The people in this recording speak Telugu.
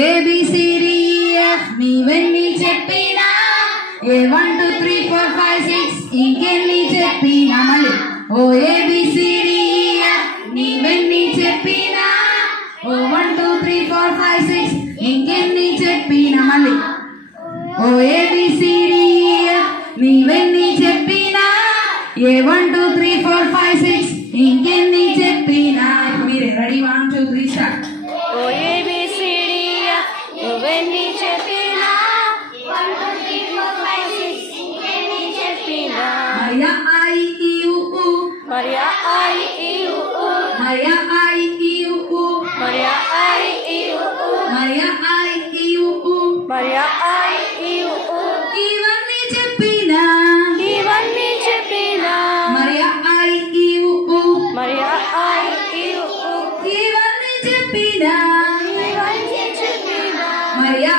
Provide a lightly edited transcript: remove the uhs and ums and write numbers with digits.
ABCDEF నీవెన్ని చెప్పినా A 1 2 3 4 5 6 ఇంకెన్ని చెప్పినా మళ్ళీ ABCDEF నీవెన్ని చెప్పినా 1 2 3 4 5 6 ఇంకెన్ని చెప్పినా మళ్ళీ ABCDEF నీవెన్ని చెప్పినా A 1 2 3 4 5 6 ఇంకెన్ని చెప్పినా. మీరే రెడీ 1 2 3 స్టార్ట్. ABCDEF నువ్వెన్ని చెప్పినా 1 2 3 4 5 6 ఇంకెన్ని చెప్పినా. Maria I E U U Maria I E U U Maria I E U U Maria I E U U Maria I E U U Maria I E U U ఇవన్నీ చెప్పినా ఇవన్నీ చెప్పినా Maria I E U U Maria I E U U ఇవన్నీ చెప్పినా ఇవన్నీ చెప్పినా Maria